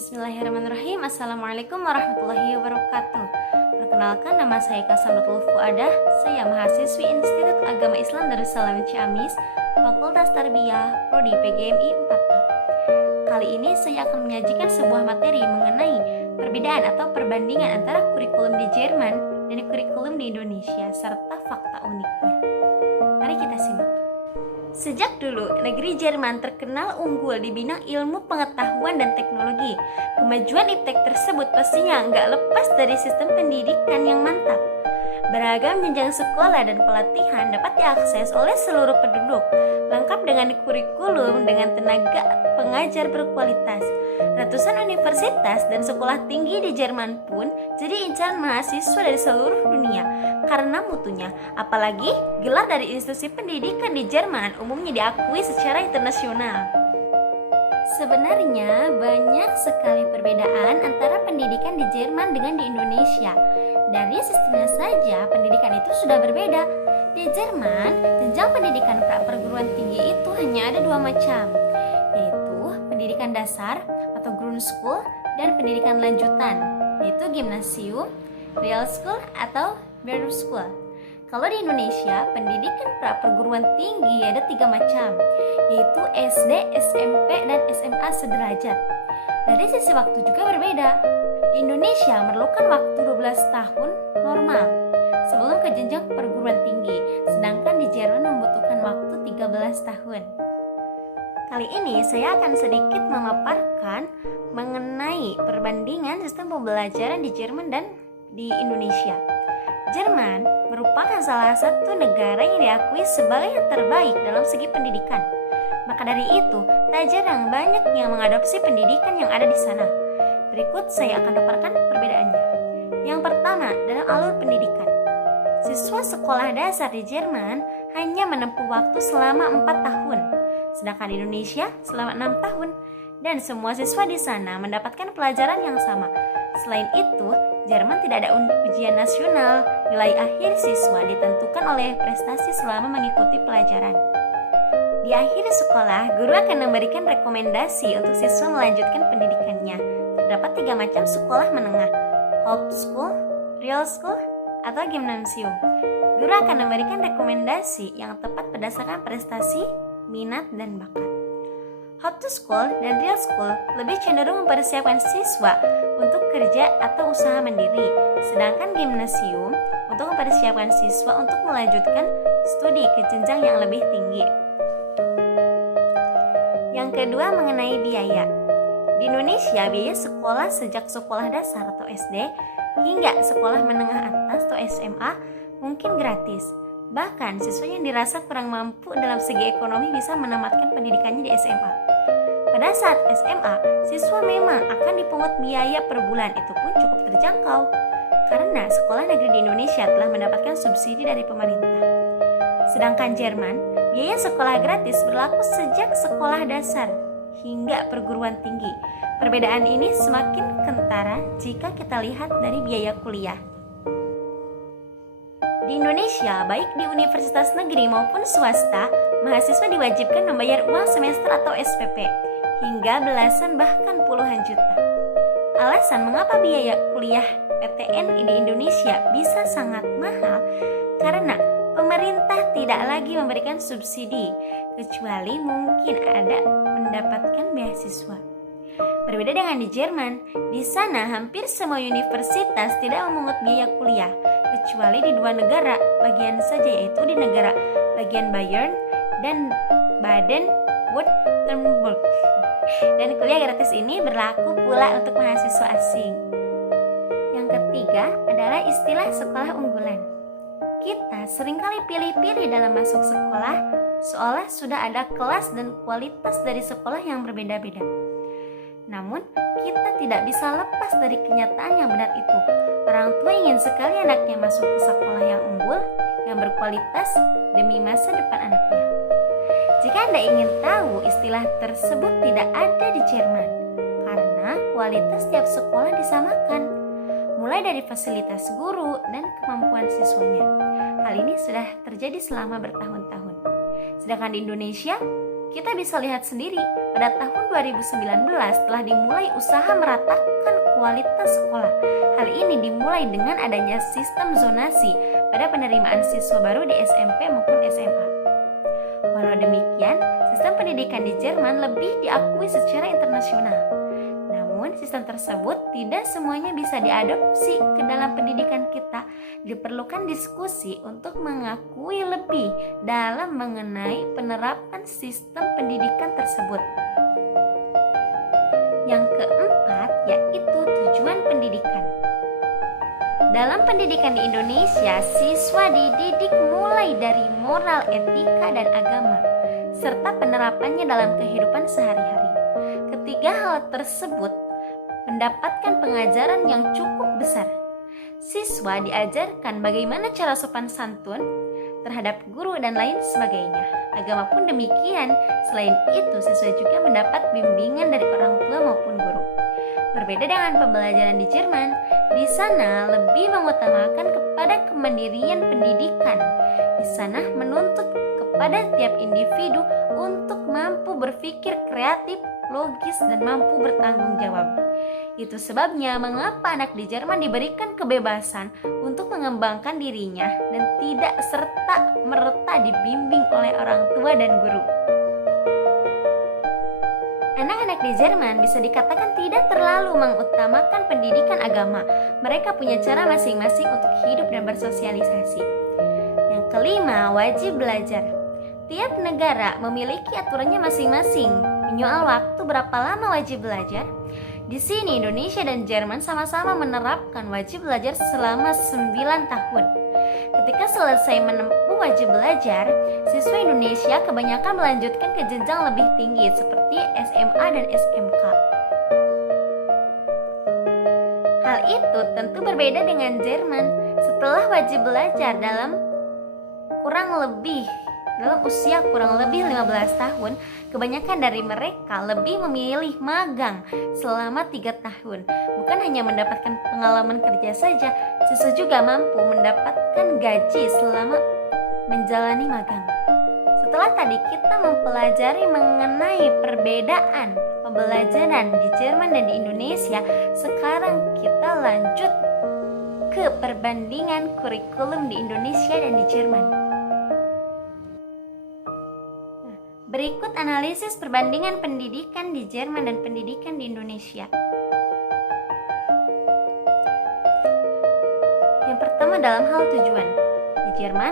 Bismillahirrahmanirrahim. Assalamualaikum warahmatullahi wabarakatuh. Perkenalkan, nama saya Kasamratul Fuadah. Saya mahasiswi Institut Agama Islam Darussalam Ciamis, Fakultas Tarbiyah, Prodi PGMI 4A. Kali ini saya akan menyajikan sebuah materi mengenai perbedaan atau perbandingan antara kurikulum di Jerman dan kurikulum di Indonesia serta fakta uniknya. Mari kita simak. Sejak dulu, negeri Jerman terkenal unggul di bidang ilmu pengetahuan dan teknologi. Kemajuan iptek tersebut pastinya nggak lepas dari sistem pendidikan yang mantap. Beragam jenjang sekolah dan pelatihan dapat diakses oleh seluruh penduduk, lengkap dengan kurikulum dengan tenaga pengajar berkualitas. Ratusan universitas dan sekolah tinggi di Jerman pun jadi incaran mahasiswa dari seluruh dunia karena mutunya. Apalagi gelar dari institusi pendidikan di Jerman umumnya diakui secara internasional. Sebenarnya banyak sekali perbedaan antara pendidikan di Jerman dengan di Indonesia. Dari sistemnya saja pendidikan itu sudah berbeda. Di Jerman, jenjang pendidikan pra-perguruan tinggi itu hanya ada dua macam, yaitu pendidikan dasar atau Grundschule dan pendidikan lanjutan, yaitu gimnasium, real school atau Berufsschule. Kalau di Indonesia, pendidikan pra-perguruan tinggi ada tiga macam, yaitu SD, SMP, dan SMA sederajat. Dari sisi waktu juga berbeda. Di Indonesia memerlukan waktu 12 tahun normal sebelum ke jenjang perguruan tinggi, sedangkan di Jerman membutuhkan waktu 13 tahun. Kali ini saya akan sedikit memaparkan mengenai perbandingan sistem pembelajaran di Jerman dan di Indonesia. Jerman merupakan salah satu negara yang diakui sebagai yang terbaik dalam segi pendidikan. Maka dari itu, tak jarang banyak yang mengadopsi pendidikan yang ada di sana. Berikut saya akan paparkan perbedaannya. Yang pertama, dalam alur pendidikan. Siswa sekolah dasar di Jerman hanya menempuh waktu selama 4 tahun, sedangkan di Indonesia selama 6 tahun, dan semua siswa di sana mendapatkan pelajaran yang sama. Selain itu, Jerman tidak ada ujian nasional. Nilai akhir siswa ditentukan oleh prestasi selama mengikuti pelajaran. Di akhir sekolah, guru akan memberikan rekomendasi untuk siswa melanjutkan pendidikannya. Terdapat 3 macam sekolah menengah, Hauptschule, Realschule, atau Gymnasium. Guru akan memberikan rekomendasi yang tepat berdasarkan prestasi, minat, dan bakat. Hauptschule dan Realschule lebih cenderung mempersiapkan siswa untuk kerja atau usaha mandiri, sedangkan Gymnasium untuk mempersiapkan siswa untuk melanjutkan studi ke jenjang yang lebih tinggi. Yang kedua, mengenai biaya. Di Indonesia, biaya sekolah sejak sekolah dasar atau SD hingga sekolah menengah atas atau SMA mungkin gratis. Bahkan siswa yang dirasa kurang mampu dalam segi ekonomi bisa menamatkan pendidikannya di SMA. Pada saat SMA, siswa memang akan dipungut biaya per bulan, itu pun cukup terjangkau karena sekolah negeri di Indonesia telah mendapatkan subsidi dari pemerintah. Sedangkan Jerman, biaya sekolah gratis berlaku sejak sekolah dasar hingga perguruan tinggi. Perbedaan ini semakin kentara jika kita lihat dari biaya kuliah. Di Indonesia, baik di universitas negeri maupun swasta, mahasiswa diwajibkan membayar uang semester atau SPP hingga belasan bahkan puluhan juta. Alasan mengapa biaya kuliah PTN di Indonesia bisa sangat mahal karena pemerintah tidak lagi memberikan subsidi, kecuali mungkin ada mendapatkan beasiswa. Berbeda dengan di Jerman, di sana hampir semua universitas tidak memungut biaya kuliah, kecuali di 2 negara bagian saja, yaitu di negara bagian Bayern dan Baden-Württemberg. Dan kuliah gratis ini berlaku pula untuk mahasiswa asing. Yang ketiga adalah istilah sekolah unggulan. Kita seringkali pilih-pilih dalam masuk sekolah, seolah sudah ada kelas dan kualitas dari sekolah yang berbeda-beda. Namun, kita tidak bisa lepas dari kenyataan yang benar itu. Orang tua ingin sekali anaknya masuk ke sekolah yang unggul, yang berkualitas demi masa depan anaknya. Jika Anda ingin tahu, istilah tersebut tidak ada di Jerman, karena kualitas tiap sekolah disamakan, mulai dari fasilitas guru dan kemampuan siswanya. Hal ini sudah terjadi selama bertahun-tahun. Sedangkan di Indonesia, kita bisa lihat sendiri pada tahun 2019 telah dimulai usaha meratakan kualitas sekolah. Hal ini dimulai dengan adanya sistem zonasi pada penerimaan siswa baru di SMP maupun SMA. Walau demikian, sistem pendidikan di Jerman lebih diakui secara internasional. Namun, sistem tersebut tidak semuanya bisa diadopsi ke dalam pendidikan kita. Diperlukan diskusi untuk mengakui lebih dalam mengenai penerapan sistem pendidikan tersebut. Yang keempat, yaitu tujuan pendidikan. Dalam pendidikan di Indonesia, siswa dididik mulai dari moral, etika, dan agama, serta penerapannya dalam kehidupan sehari-hari. Ketiga hal tersebut mendapatkan pengajaran yang cukup besar. Siswa diajarkan bagaimana cara sopan santun terhadap guru dan lain sebagainya. Agama pun demikian. Selain itu, siswa juga mendapat bimbingan dari orang tua maupun guru. Berbeda dengan pembelajaran di Jerman, di sana lebih mengutamakan kepada kemandirian pendidikan. Di sana menuntut kepada tiap individu untuk mampu berpikir kreatif, logis, dan mampu bertanggung jawab. Itu sebabnya mengapa anak di Jerman diberikan kebebasan untuk mengembangkan dirinya dan tidak serta-merta dibimbing oleh orang tua dan guru. Anak-anak di Jerman bisa dikatakan tidak terlalu mengutamakan pendidikan agama. Mereka punya cara masing-masing untuk hidup dan bersosialisasi. Yang kelima, wajib belajar. Tiap negara memiliki aturannya masing-masing. Menyoal waktu berapa lama wajib belajar, di sini Indonesia dan Jerman sama-sama menerapkan wajib belajar selama 9 tahun. Ketika selesai menempuh wajib belajar, siswa Indonesia kebanyakan melanjutkan ke jenjang lebih tinggi seperti SMA dan SMK. Hal itu tentu berbeda dengan Jerman. Setelah wajib belajar dalam usia kurang lebih 15 tahun, kebanyakan dari mereka lebih memilih magang selama 3 tahun. Bukan hanya mendapatkan pengalaman kerja saja, siswa juga mampu mendapatkan gaji selama menjalani magang. Setelah tadi kita mempelajari mengenai perbedaan pembelajaran di Jerman dan di Indonesia, sekarang kita lanjut ke perbandingan kurikulum di Indonesia dan di Jerman. Berikut analisis perbandingan pendidikan di Jerman dan pendidikan di Indonesia. Yang pertama dalam hal tujuan. Di Jerman,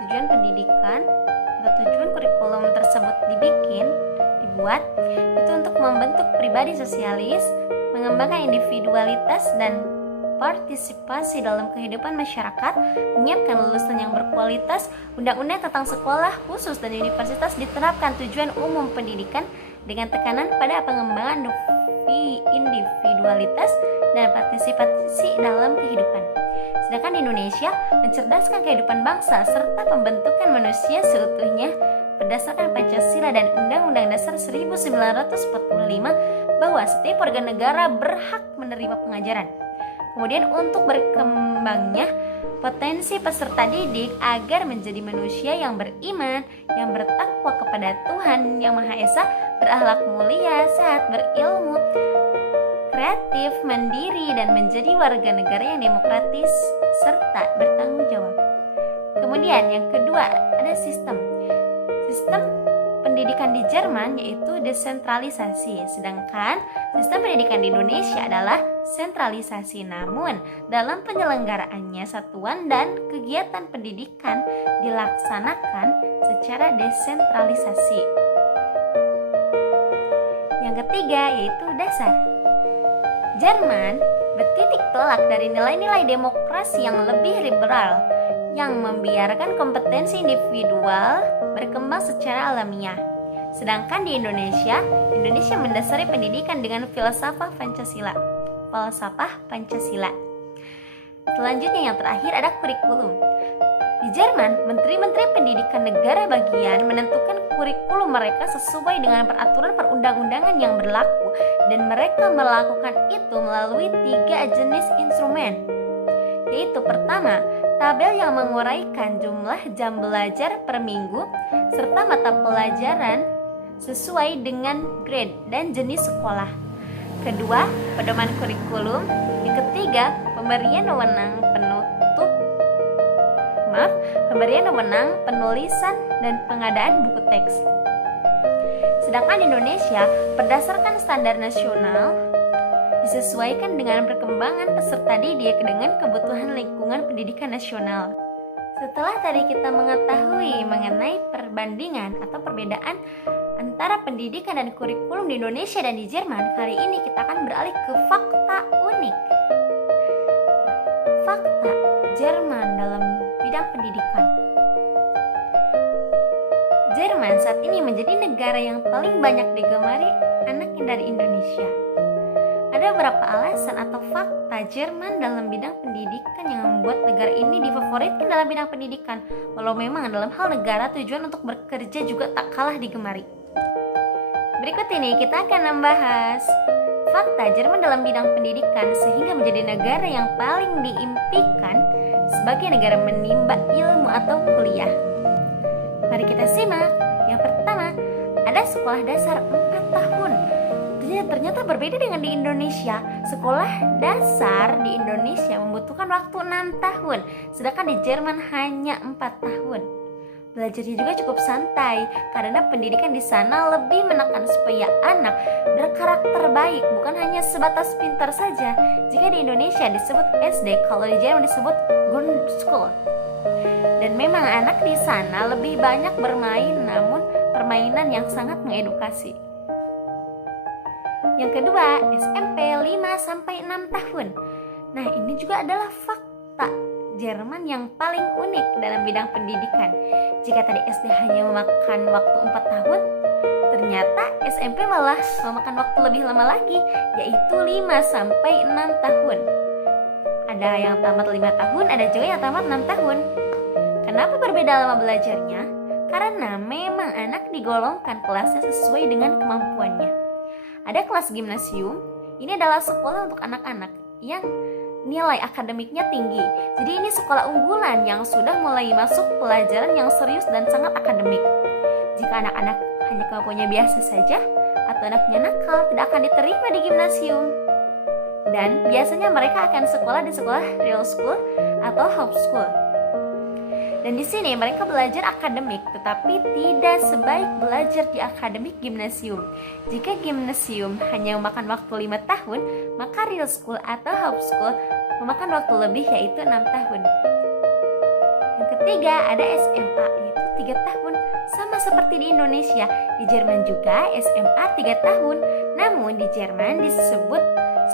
tujuan pendidikan atau tujuan kurikulum tersebut dibuat itu untuk membentuk pribadi sosialis, mengembangkan individualitas dan partisipasi dalam kehidupan masyarakat, menyiapkan lulusan yang berkualitas. Undang-undang tentang sekolah khusus dan universitas diterapkan tujuan umum pendidikan dengan tekanan pada pengembangan individualitas dan partisipasi dalam kehidupan. Sedangkan di Indonesia mencerdaskan kehidupan bangsa serta pembentukan manusia seutuhnya berdasarkan Pancasila dan Undang-Undang Dasar 1945 bahwa setiap warga negara berhak menerima pengajaran. Kemudian untuk berkembangnya potensi peserta didik agar menjadi manusia yang beriman, yang bertakwa kepada Tuhan Yang Maha Esa, berakhlak mulia, sehat, berilmu, kreatif, mandiri, dan menjadi warga negara yang demokratis serta bertanggung jawab. Kemudian yang kedua ada sistem pendidikan di Jerman yaitu desentralisasi, sedangkan sistem pendidikan di Indonesia adalah sentralisasi. Namun dalam penyelenggaraannya satuan dan kegiatan pendidikan dilaksanakan secara desentralisasi. Yang ketiga yaitu dasar. Jerman bertitik tolak dari nilai-nilai demokrasi yang lebih liberal yang membiarkan kompetensi individual berkembang secara alamiah. Sedangkan di Indonesia mendasari pendidikan dengan falsafah Pancasila. Selanjutnya yang terakhir ada kurikulum. Di Jerman, menteri-menteri pendidikan negara bagian menentukan kurikulum mereka sesuai dengan peraturan perundang-undangan yang berlaku, dan mereka melakukan itu melalui 3 jenis instrumen. Yaitu pertama, tabel yang menguraikan jumlah jam belajar per minggu serta mata pelajaran sesuai dengan grade dan jenis sekolah. Kedua, pedoman kurikulum. Yang ketiga, pemberian wewenang penulisan dan pengadaan buku teks. Sedangkan di Indonesia, berdasarkan standar nasional, disesuaikan dengan perkembangan peserta didik dengan kebutuhan lingkungan pendidikan nasional. Setelah tadi kita mengetahui mengenai perbandingan atau perbedaan antara pendidikan dan kurikulum di Indonesia dan di Jerman, kali ini kita akan beralih ke fakta unik. Fakta Jerman dalam bidang pendidikan. Jerman saat ini menjadi negara yang paling banyak digemari anaknya dari Indonesia. Ada beberapa alasan atau fakta Jerman dalam bidang pendidikan yang membuat negara ini difavoritkan dalam bidang pendidikan, walau memang dalam hal negara tujuan untuk bekerja juga tak kalah digemari. Berikut ini kita akan membahas fakta Jerman dalam bidang pendidikan sehingga menjadi negara yang paling diimpikan sebagai negara menimba ilmu atau kuliah. Mari kita simak. Yang pertama, ada sekolah dasar 4 tahun. Ternyata berbeda dengan di Indonesia. Sekolah dasar di Indonesia membutuhkan waktu 6 tahun, sedangkan di Jerman hanya 4 tahun. Belajarnya juga cukup santai karena pendidikan di sana lebih menekan supaya anak berkarakter baik, bukan hanya sebatas pintar saja. Jika di Indonesia disebut SD, kalau di Jerman disebut Grundschule. Dan memang anak di sana lebih banyak bermain, namun permainan yang sangat mengedukasi. Yang kedua, SMP 5-6 tahun. Nah, ini juga adalah fakta Jerman yang paling unik dalam bidang pendidikan. Jika tadi SD hanya memakan waktu 4 tahun, ternyata SMP malah memakan waktu lebih lama lagi, yaitu 5-6 tahun. Ada yang tamat 5 tahun, ada juga yang tamat 6 tahun. Kenapa berbeda lama belajarnya? Karena memang anak digolongkan kelasnya sesuai dengan kemampuannya. Ada kelas gimnasium, ini adalah sekolah untuk anak-anak yang nilai akademiknya tinggi. Jadi ini sekolah unggulan yang sudah mulai masuk pelajaran yang serius dan sangat akademik. Jika anak-anak hanya kemampuannya biasa saja atau anaknya nakal, tidak akan diterima di gimnasium. Dan biasanya mereka akan sekolah di sekolah real school atau homeschool. Dan di sini mereka belajar akademik, tetapi tidak sebaik belajar di akademik gimnasium. Jika gimnasium hanya memakan waktu 5 tahun, maka real school atau homeschool memakan waktu lebih, yaitu 6 tahun. Yang ketiga, ada SMA, yaitu 3 tahun. Sama seperti di Indonesia, di Jerman juga SMA 3 tahun. Namun di Jerman disebut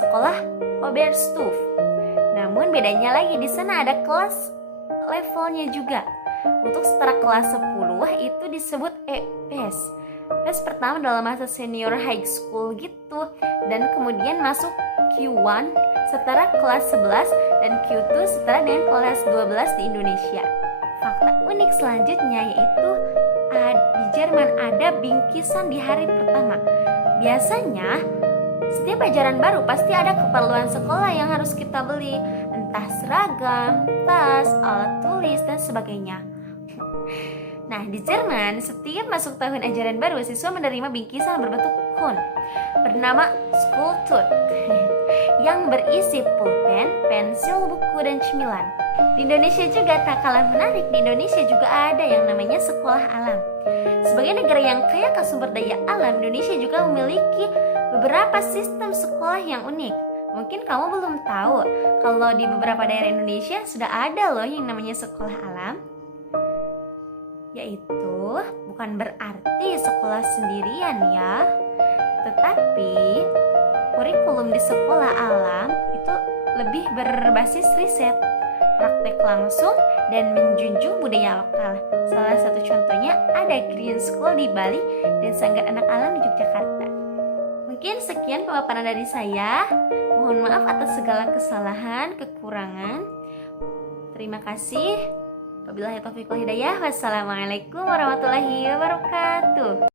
sekolah Oberstufe. Namun bedanya lagi, di sana ada kelas levelnya juga. Untuk setara kelas 10 itu disebut PES. PES pertama dalam masa senior high school gitu, dan kemudian masuk Q1 setara kelas 11 dan Q2 setara dengan kelas 12 di Indonesia. Fakta unik selanjutnya yaitu di Jerman ada bingkisan di hari pertama. Biasanya setiap ajaran baru pasti ada keperluan sekolah yang harus kita beli, entah seragam, tas, alat tulis, dan sebagainya. Nah, di Jerman, setiap masuk tahun ajaran baru, siswa menerima bingkisan berbentuk kon bernama Schultüte yang berisi pulpen, pensil, buku, dan cemilan. Di Indonesia juga tak kalah menarik. Di Indonesia juga ada yang namanya sekolah alam. Sebagai negara yang kaya akan sumber daya alam, Indonesia juga memiliki beberapa sistem sekolah yang unik. Mungkin kamu belum tahu kalau di beberapa daerah Indonesia sudah ada loh yang namanya sekolah alam. Yaitu bukan berarti sekolah sendirian ya, tetapi kurikulum di sekolah alam itu lebih berbasis riset, praktek langsung, dan menjunjung budaya lokal. Salah satu contohnya ada Green School di Bali dan Sanggar Anak Alam di Yogyakarta. Mungkin sekian pemaparan dari saya. Mohon maaf atas segala kesalahan, kekurangan. Terima kasih. Wabillahi taufiq wal hidayah. Wassalamualaikum warahmatullahi wabarakatuh.